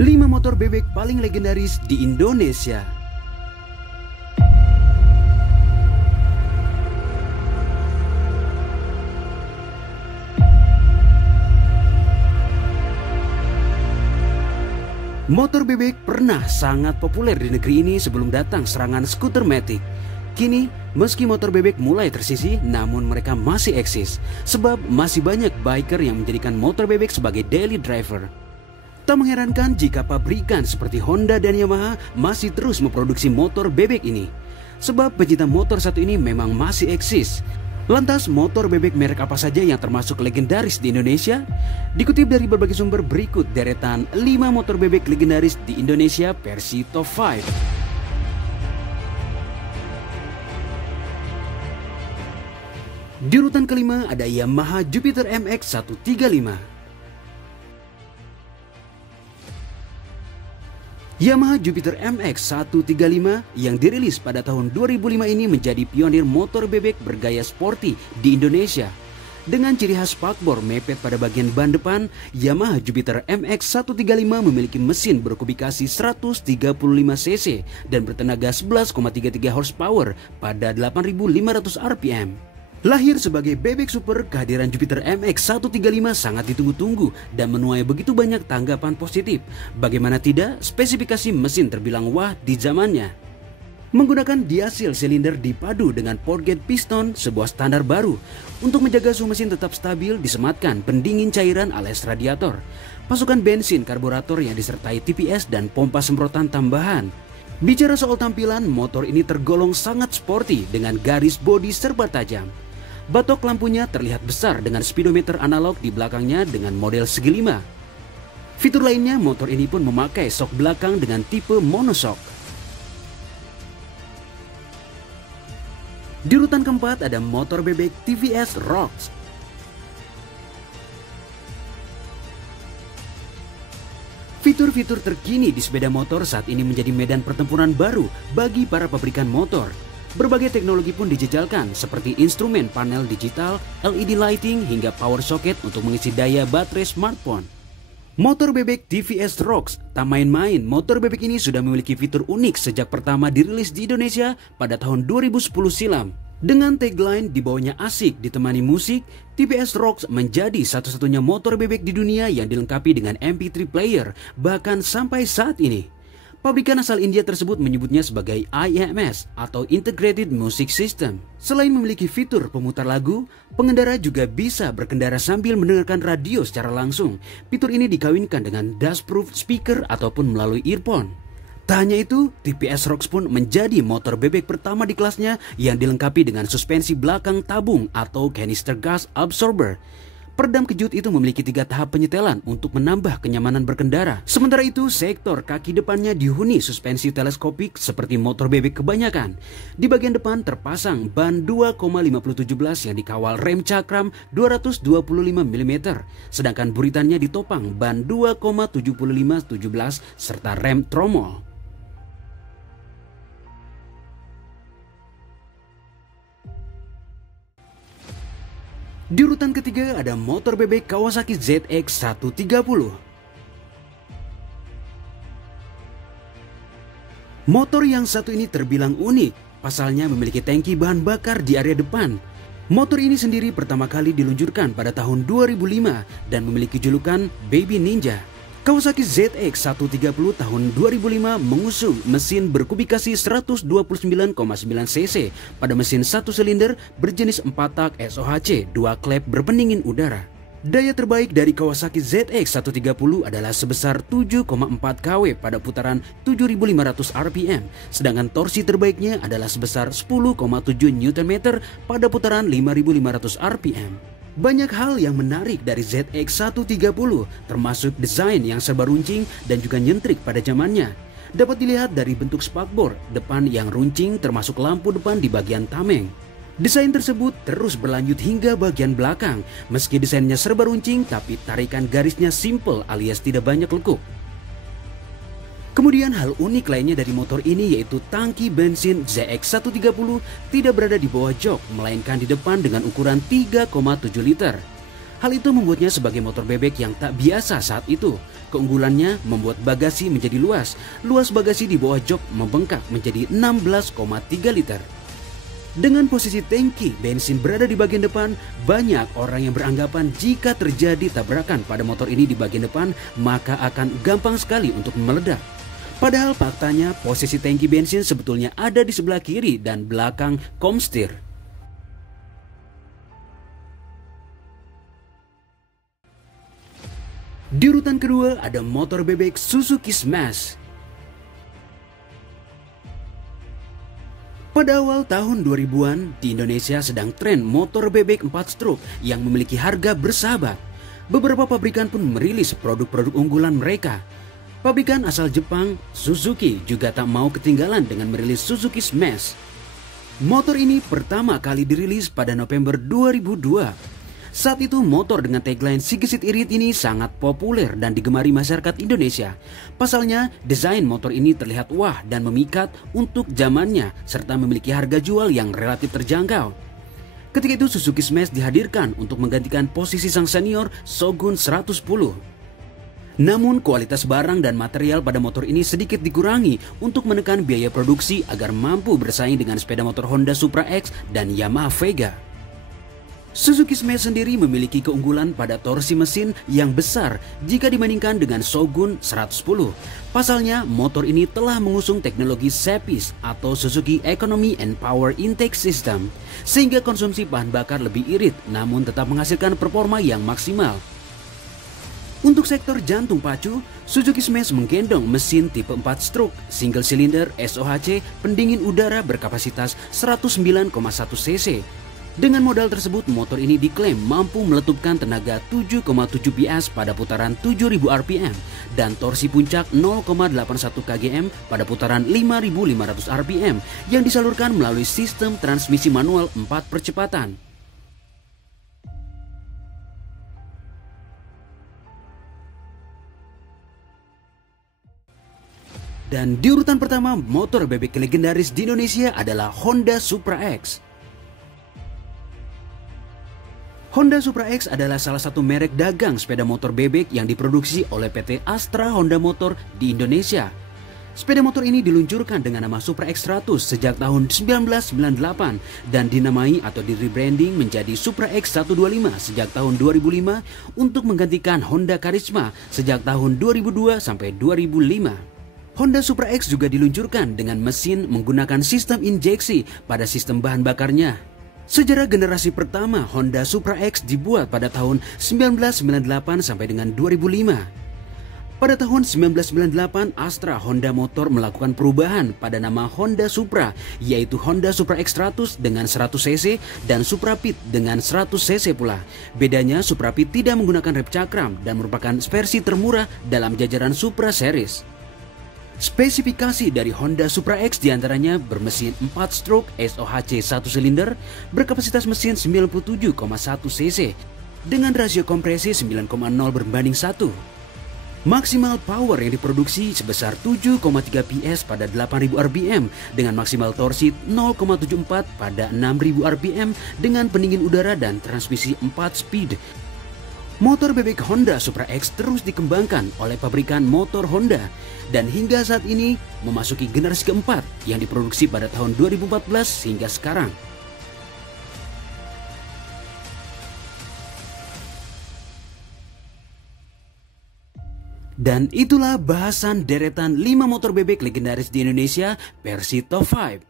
5 motor bebek paling legendaris di Indonesia. Motor bebek pernah sangat populer di negeri ini sebelum datang serangan skuter matic. Kini, meski motor bebek mulai tersisih, namun mereka masih eksis. Sebab masih banyak biker yang menjadikan motor bebek sebagai daily driver. Tak mengherankan jika pabrikan seperti Honda dan Yamaha masih terus memproduksi motor bebek ini. Sebab pecinta motor satu ini memang masih eksis. Lantas motor bebek merek apa saja yang termasuk legendaris di Indonesia? Dikutip dari berbagai sumber berikut deretan 5 motor bebek legendaris di Indonesia versi top 5. Di urutan kelima ada Yamaha Jupiter MX 135. Yamaha Jupiter MX 135 yang dirilis pada tahun 2005 ini menjadi pionir motor bebek bergaya sporty di Indonesia. Dengan ciri khas spakbor mepet pada bagian ban depan, Yamaha Jupiter MX 135 memiliki mesin berkubikasi 135 cc dan bertenaga 11,33 horsepower pada 8.500 rpm. Lahir sebagai bebek super, kehadiran Jupiter MX 135 sangat ditunggu-tunggu dan menuai begitu banyak tanggapan positif. Bagaimana tidak, spesifikasi mesin terbilang wah di zamannya. Menggunakan diasil silinder dipadu dengan port-gate piston, sebuah standar baru. Untuk menjaga suhu mesin tetap stabil, disematkan pendingin cairan alias radiator. Pasukan bensin karburator yang disertai TPS dan pompa semprotan tambahan. Bicara soal tampilan, motor ini tergolong sangat sporty dengan garis bodi serba tajam. Batok lampunya terlihat besar dengan speedometer analog di belakangnya dengan model segi 5. Fitur lainnya, motor ini pun memakai sok belakang dengan tipe monoshock. Di urutan keempat ada motor bebek TVS Rocks. Fitur-fitur terkini di sepeda motor saat ini menjadi medan pertempuran baru bagi para pabrikan motor. Berbagai teknologi pun dijejalkan seperti instrumen panel digital, LED lighting hingga power socket untuk mengisi daya baterai smartphone. Motor bebek TVS Rocks tak main-main. Motor bebek ini sudah memiliki fitur unik sejak pertama dirilis di Indonesia pada tahun 2010 silam. Dengan tagline dibawanya asik ditemani musik, TVS Rocks menjadi satu-satunya motor bebek di dunia yang dilengkapi dengan MP3 player bahkan sampai saat ini. Pabrikan asal India tersebut menyebutnya sebagai IMS atau Integrated Music System. Selain memiliki fitur pemutar lagu, pengendara juga bisa berkendara sambil mendengarkan radio secara langsung. Fitur ini dikawinkan dengan dustproof speaker ataupun melalui earphone. Tak hanya itu, TVS Rocks pun menjadi motor bebek pertama di kelasnya yang dilengkapi dengan suspensi belakang tabung atau canister gas absorber. Peredam kejut itu memiliki 3 tahap penyetelan untuk menambah kenyamanan berkendara. Sementara itu, sektor kaki depannya dihuni suspensi teleskopik seperti motor bebek kebanyakan. Di bagian depan terpasang ban 2,5017 yang dikawal rem cakram 225 mm, sedangkan buritannya ditopang ban 2,7517 serta rem tromol. Di urutan ketiga ada motor bebek Kawasaki ZX 130. Motor yang satu ini terbilang unik, pasalnya memiliki tangki bahan bakar di area depan. Motor ini sendiri pertama kali diluncurkan pada tahun 2005 dan memiliki julukan Baby Ninja. Kawasaki ZX 130 tahun 2005 mengusung mesin berkubikasi 129,9 cc pada mesin 1 silinder berjenis 4 tak SOHC 2 klep berpendingin udara. Daya terbaik dari Kawasaki ZX 130 adalah sebesar 7,4 kW pada putaran 7.500 rpm, sedangkan torsi terbaiknya adalah sebesar 10,7 Nm pada putaran 5.500 rpm. Banyak hal yang menarik dari ZX 130, termasuk desain yang serba runcing dan juga nyentrik pada zamannya. Dapat dilihat dari bentuk spakbor depan yang runcing termasuk lampu depan di bagian tameng. Desain tersebut terus berlanjut hingga bagian belakang. Meski desainnya serba runcing, tapi tarikan garisnya simple alias tidak banyak lekuk. Kemudian hal unik lainnya dari motor ini yaitu tangki bensin ZX 130 tidak berada di bawah jok, melainkan di depan dengan ukuran 3,7 liter. Hal itu membuatnya sebagai motor bebek yang tak biasa saat itu. Keunggulannya membuat bagasi menjadi luas. Luas bagasi di bawah jok membengkak menjadi 16,3 liter. Dengan posisi tangki bensin berada di bagian depan, banyak orang yang beranggapan jika terjadi tabrakan pada motor ini di bagian depan, maka akan gampang sekali untuk meledak. Padahal faktanya posisi tangki bensin sebetulnya ada di sebelah kiri dan belakang komstir. Di urutan kedua ada motor bebek Suzuki Smash. Pada awal tahun 2000-an, di Indonesia sedang tren motor bebek 4 stroke yang memiliki harga bersahabat. Beberapa pabrikan pun merilis produk-produk unggulan mereka. Pabrikan asal Jepang, Suzuki, juga tak mau ketinggalan dengan merilis Suzuki Smash. Motor ini pertama kali dirilis pada November 2002. Saat itu motor dengan tagline "Si Gesit Irit" ini sangat populer dan digemari masyarakat Indonesia. Pasalnya, desain motor ini terlihat wah dan memikat untuk zamannya serta memiliki harga jual yang relatif terjangkau. Ketika itu Suzuki Smash dihadirkan untuk menggantikan posisi sang senior Shogun 110. Namun kualitas barang dan material pada motor ini sedikit dikurangi untuk menekan biaya produksi agar mampu bersaing dengan sepeda motor Honda Supra X dan Yamaha Vega. Suzuki Smash sendiri memiliki keunggulan pada torsi mesin yang besar jika dibandingkan dengan Shogun 110. Pasalnya, motor ini telah mengusung teknologi SEPIS atau Suzuki Economy and Power Intake System, sehingga konsumsi bahan bakar lebih irit namun tetap menghasilkan performa yang maksimal. Untuk sektor jantung pacu, Suzuki Smash menggendong mesin tipe 4 stroke single cylinder SOHC pendingin udara berkapasitas 109,1 cc. Dengan modal tersebut, motor ini diklaim mampu meletupkan tenaga 7,7 PS pada putaran 7.000 rpm dan torsi puncak 0,81 kgm pada putaran 5.500 rpm yang disalurkan melalui sistem transmisi manual 4 percepatan. Dan di urutan pertama, motor bebek legendaris di Indonesia adalah Honda Supra X. Honda Supra X adalah salah satu merek dagang sepeda motor bebek yang diproduksi oleh PT Astra Honda Motor di Indonesia. Sepeda motor ini diluncurkan dengan nama Supra X 100 sejak tahun 1998 dan dinamai atau di-rebranding menjadi Supra X 125 sejak tahun 2005 untuk menggantikan Honda Karisma sejak tahun 2002 sampai 2005. Honda Supra X juga diluncurkan dengan mesin menggunakan sistem injeksi pada sistem bahan bakarnya. Sejarah generasi pertama Honda Supra X dibuat pada tahun 1998 sampai dengan 2005. Pada tahun 1998, Astra Honda Motor melakukan perubahan pada nama Honda Supra, yaitu Honda Supra X 100 dengan 100 cc dan Supra Pit dengan 100 cc pula. Bedanya Supra Pit tidak menggunakan rep cakram dan merupakan versi termurah dalam jajaran Supra series. Spesifikasi dari Honda Supra X diantaranya bermesin 4 stroke SOHC 1 silinder berkapasitas mesin 97,1 cc dengan rasio kompresi 9,0 berbanding 1. Maksimal power yang diproduksi sebesar 7,3 PS pada 8.000 rpm dengan maksimal torsi 0,74 pada 6.000 rpm dengan pendingin udara dan transmisi 4 speed. Motor bebek Honda Supra X terus dikembangkan oleh pabrikan motor Honda dan hingga saat ini memasuki generasi keempat yang diproduksi pada tahun 2014 hingga sekarang. Dan itulah bahasan deretan 5 motor bebek legendaris di Indonesia versi Top 5.